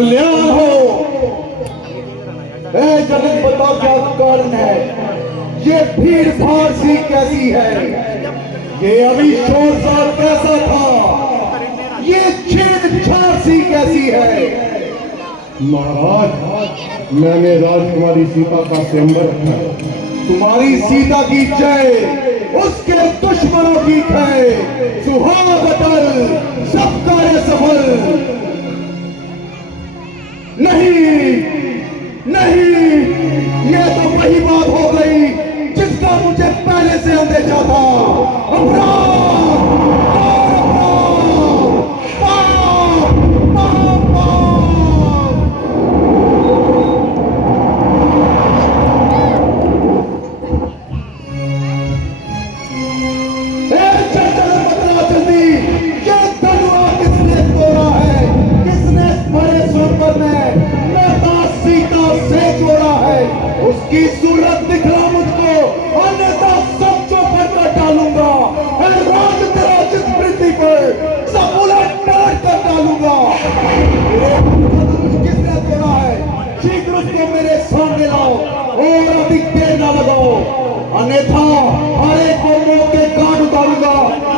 कल्याण हो। जगत बता क्या कारण है, ये भीड़ भाड़ सी कैसी है, ये अभी शोरसार कैसा था, ये छेद छाड़ सी कैसी है। महाराज, मैंने राजकुमारी सीता का स्वयंवर रखा है। तुम्हारी सीता की जय, उसके दुश्मनों की खैर, सुहाग अटल, सब कार्य सफल। नहीं नहीं, ये तो वही बात हो गई जिसका मुझे पहले से अंदेशा था। अपराध, और अपराध, पाप, पाप, पाप। जल्दी, ये धनुआ किसने तोड़ा है, किसने बड़े स्वयंवर में नेता सीता से जोड़ा है, उसकी सूरत दिखला मुझको, अन्यथा सब चौपट कर डालूंगा। राज तेरा जिस पृथ्वी पर सब उलट पलट कर डालूंगा। किसने तोड़ा है, शीघ्र उसको मेरे सामने लाओ और अधिक देर न लगाओ, अन्यथा हर एक को मौके काट उतारूंगा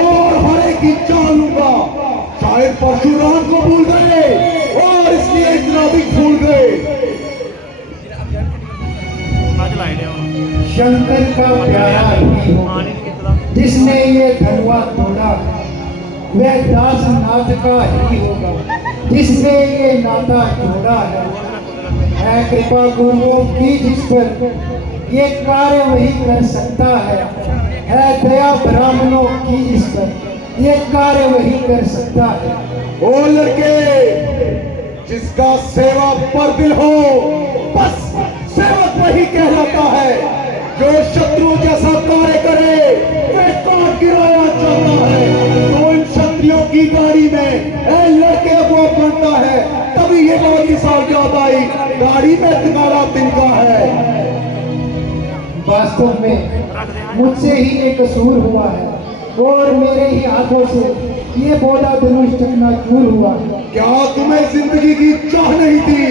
और हर एक की जान लूंगा। शायद परशुराम को भूल गए और इसलिए इतना अधिक भूल गए। शंकर का प्यारा ही होगा जिसने ये धनुआ तोड़ा, वह दासनाथ का ही होगा जिसने ये नाता जोड़ा है कृपा गुरुओं की जिस पर ये कार्य वही कर सकता है दया ब्राह्मणों की जिस पर ये कार्य वही कर सकता है। ओ लड़के, जिसका सेवा पर दिल हो, बस सेवक वही कहलाता है। जो शत्रु जैसा कार्य करे वह काट गिराया जाता है। तो इन क्षत्रियों की गाड़ी में लड़के को बनता है, तभी ये बात साल याद आई, गाड़ी में तिनारा तिनका है। वास्तव में मुझसे ही ये कसूर हुआ है और मेरे ही हाथों से ये बोला धनुष चकनाचूर हुआ। क्या तुम्हें जिंदगी की चाह नहीं थी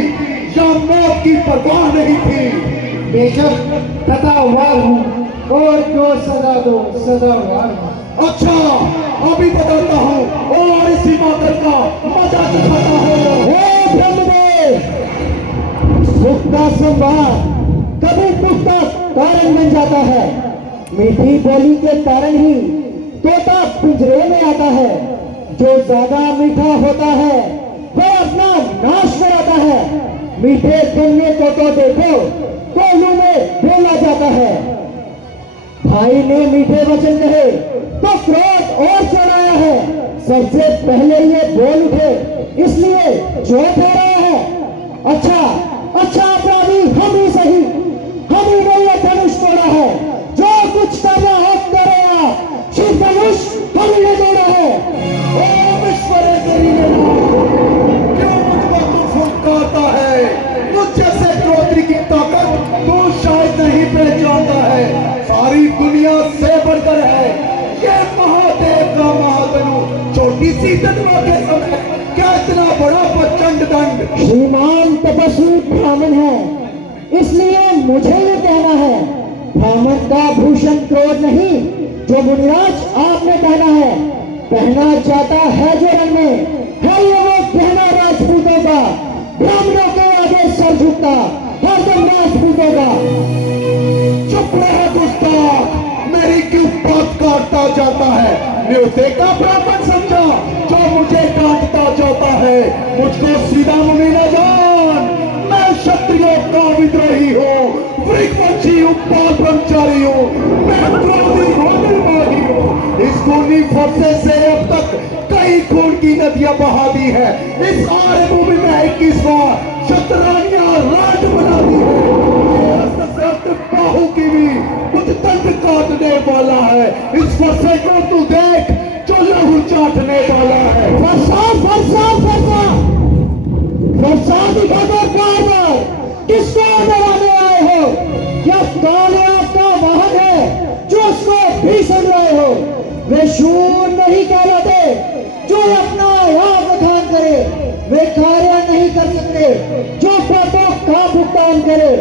या मौत की परवाह नहीं थी? बेशक सदावार हूँ और जो सदा दो सदावार हूँ। अच्छा, अभी बताता हूँ और इसी मातम का मजा चखाता हूँ। हे ब्रह्मदेव, सुख का संवाद कभी दुख का कारण बन जाता है। मीठी बोली के कारण ही तोता पिंजरे में आता है। जो ज्यादा मीठा होता है वह अपना नाश कराता है। मीठे सुनने को तो देखो, कोयलों में बोला जाता है। भाई ने मीठे वचन कहे तो क्रोध और चढ़ाया है। सबसे पहले ये बोल उठे, इसलिए जो रहा है। अच्छा अच्छा, अपराधी हम ही सही, हम ही ने ये धनुष तोड़ा है। जो कुछ करना है करेगा, शिव धनुष हम ही ने तोड़ा है। ओम ईश्वरेश्वरी ने क्यों मुझको तू फुंकारता है? मुझ जैसे चौधरी की ताकत तू शायद नहीं पहचानता है। सारी दुनिया से बढ़कर है ये महादेव का महाधनु। छोटी सी धनुआ के समय क्या इतना बड़ा प्रचंड दंड? श्रीमान तपस्वी ब्राह्मण है, इसलिए मुझे ये कहना है, ब्राह्मण का भूषण क्रोध नहीं जो मुनिराज आपने पहना है। पहना जाता है जो रंग में है ये वो पहना राजपूतों का। ब्राह्मणों के आगे सर झुकता हरदम राजपूतों का। चुप रहे गुस्ताख, मेरी क्यों बात काटता जाता है? न्योते का ब्राह्मण समझा जो मुझे काटता जाता है। मुझको सीधा मुनि न जान, मैं क्षत्रियों का विद्रोही हूँ, वृक्षवंशी उत्पाद ब्रह्मचारी हूँ, मैं क्रोधी निर्माही हूँ। इस खूनी फरसे से अब तक कई खून की नदियां बहा दी है। इस आर्य भूमि में 21वां शतरानियां राज बना दी है। बाहु की भी कुछ दंड काटने वाला है। इस फरसे को तू देख जो लहू चाटने वाला है। वर्षा वर्षा वर्षा वर्षा दिखा दो बार किसको आने वाले आए हो? क्या काले आपका वाहन है जो उसको भीषण रहे हो? वे शूर नहीं कहलाते जो अपना आप बखान करे, वे कार्य नहीं कर सकते से जो पापों का भुगतान करे।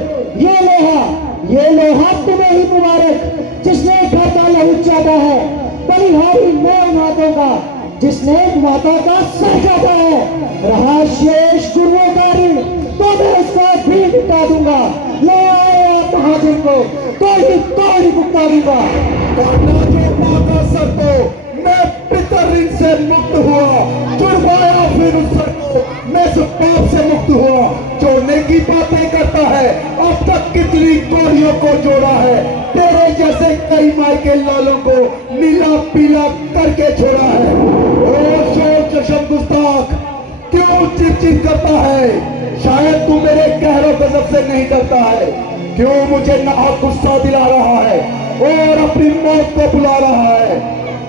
ये लोहा तुम्हें ही मुबारक जिसने घर का लहू चाटा है। बलिहारी मैं उन हाथों का जिसने माता का सर काटा है। रहा शेष गुरुओं का ऋण तो मैं उसका भी मिटा दूंगा। ले आए आप महाजन को तोड़ी भुगता दूंगा। काटना जो माँ का सर तो मैं पितर ऋण से मुक्त हुआ। जुड़वाया फिर उस सर को मैं इस पाप से मुक्त हुआ। जोड़ने की बातें करता है अब तक कितनी कोड़ियों को जोड़ा है। तेरे जैसे कई माई के लालों को नीला पीला करके छोड़ा है। ओ शोर चशम गुस्ताख क्यों चिप करता है। शायद तू मेरे गहरों गजब से नहीं डरता है। क्यों मुझे नाहक गुस्सा दिला रहा है और अपनी मौत को बुला रहा है।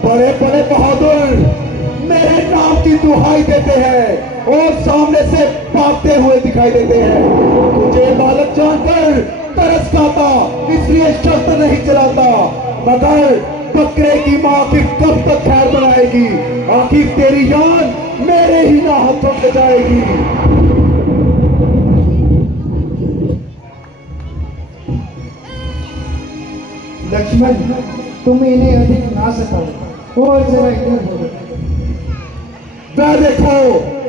बड़े बड़े बहादुर मेरे नाम की दुहाई देते हैं और सामने से भागते हुए दिखाई देते हैं। तुझे बालक जानकर तरस खाता इसलिए शर्त नहीं चलाता। मगर बकरे की माँ आखिर कब तक खैर बनाएगी। आखिर तेरी जान मेरे ही ना हाथों से जाएगी। लक्ष्मण तुम इन्हें अधिक ना सताओ और जरा इधर हो। वह देखो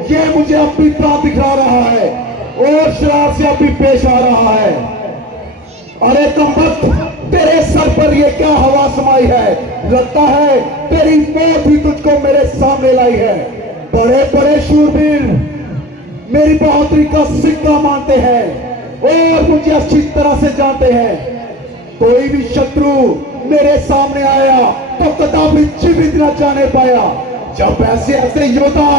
ये मुझे अपनी ताकत दिखा रहा है और शराब से अभी पेश आ रहा है। अरे कमबख्त तेरे सर पर ये क्या हवा समाई है। लगता है तेरी मौत ही तुझको मेरे सामने लाई है। बड़े बड़े शूरवीर मेरी बहादुरी का सिक्का मानते हैं और मुझे अच्छी तरह से जानते हैं। कोई भी शत्रु मेरे सामने आया तो कदापि जीवित न जाने पाया। जब ऐसे ऐसे योद्धा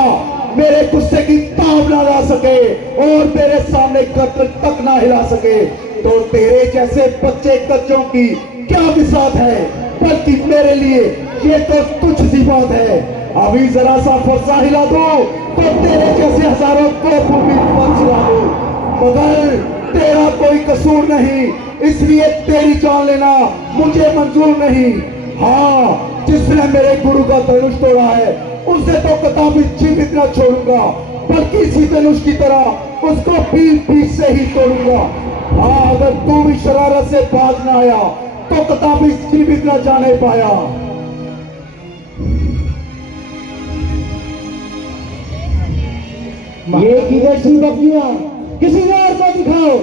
मेरे गुस्से की ताब ना ला सके और मेरे सामने कत्र तक ना हिला सके तो तेरे जैसे बच्चे कच्चों की क्या बिसात है। बल्कि मेरे लिए ये तो तुच्छ सी बात है। अभी जरा सा फरसा हिला दो तो तेरे जैसे हजारों को भूमि पर छिला दो। मगर तेरा कोई कसूर नहीं इसलिए तेरी जान लेना मुझे मंजूर नहीं। हाँ जिसने मेरे गुरु का धनुष तोड़ा है उसे तो कदापि जीवित न छोड़ूंगा बल्कि इसी धनुष की तरह उसको पीठ से ही तोड़ूंगा। हाँ अगर तू भी शरारत से बाज न आया तो कदापि जीवित न जाने पाया। ये किधर सी बकरियां किसी और को दिखाओ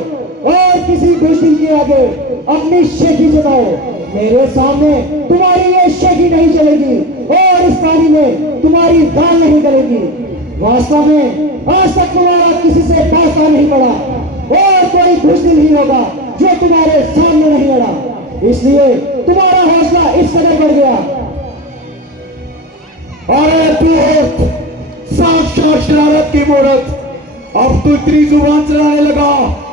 और किसी दूसरी के आगे अपनी शेखी जताओ। मेरे सामने तुम्हारी ये शेखी नहीं चलेगी और इस पानी में तुम्हारी दाल नहीं गलेगी। वास्तव में आज तक तुम्हारा किसी से वास्ता नहीं पड़ा और कोई दुश्मन नहीं होगा जो तुम्हारे सामने नहीं लड़ा। इसलिए तुम्हारा हौसला इस कदर बढ़ गया। अरे तू साक्षात शरारत की मूर्त अब तू इतनी जुबान चलाने लगा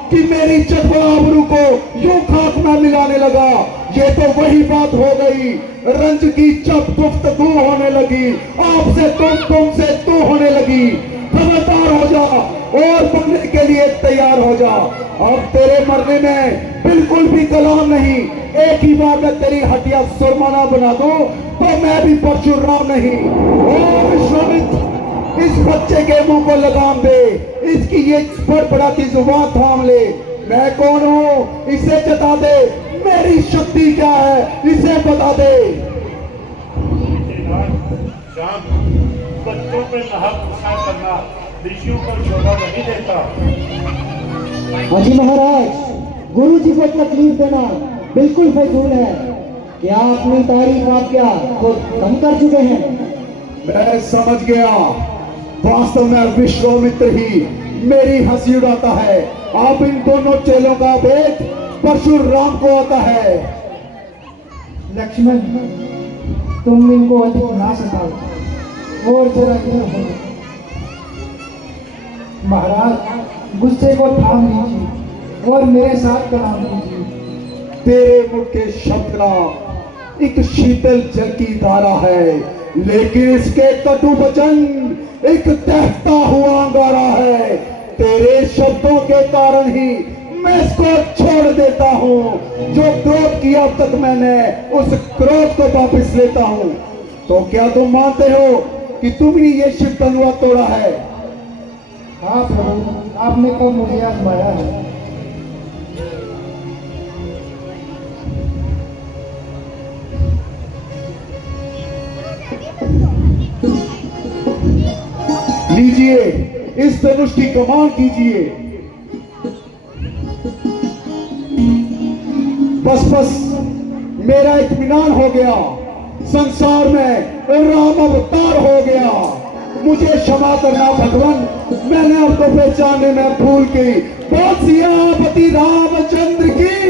कि मेरी चटवा आबरू को यूं खाक में मिलाने लगा। ये तो वही बात हो गई रंज की जब गुफ्तगू होने लगी। आपसे तुम से तू होने लगी। खबरदार हो जा और मरने के लिए तैयार हो जा। अब तेरे मरने में बिल्कुल भी कलाम नहीं। एक ही बार में तेरी हड्डियां सुरमाना बना दो तो मैं भी परशुराम नहीं। ओ विश्वामित्र इस बच्चे के मुंह को लगाम दे। इसकी ये बड़बड़ाती जुबान थाम ले। मैं कौन हूँ इसे जता दे। मेरी शक्ति क्या है इसे बता दे। शाम बच्चों पे नाहक गुस्सा करना ऋषियों को शोभा नहीं देता। अजी महाराज गुरु जी को तकलीफ देना बिल्कुल फजूल है। क्या अपनी तारीफ आप क्या तो कम कर चुके हैं। मैं समझ गया वास्तव में विश्वामित्र ही मेरी हंसी उड़ाता है। आप इन दोनों चेलों का भेद परशुराम को आता है। लक्ष्मण तुम इनको अधिक ना सताओ और जरा इधर हो। महाराज गुस्से को थाम लीजिए और मेरे साथ कलाम कीजिए। तेरे मुख के शब्द ना एक शीतल जल की धारा है लेकिन इसके कटु वचन एक दहता हुआ अंगारा है। तेरे शब्दों के कारण ही मैं इसको छोड़ देता हूँ। जो क्रोध किया अब तक मैंने उस क्रोध को वापस लेता हूँ। तो क्या तुम मानते हो कि तुमने ये शिव तलवार तोड़ा है। हाँ प्रभु, आपने कब मुझे आजमाया है? लीजिए, इस धनुष की कमान कीजिए। बस मेरा इत्मीनान हो गया, संसार में राम अवतार हो गया। मुझे क्षमा करना भगवान, मैंने आपको पहचानने में भूल गई। बोल सियापति रामचंद्र की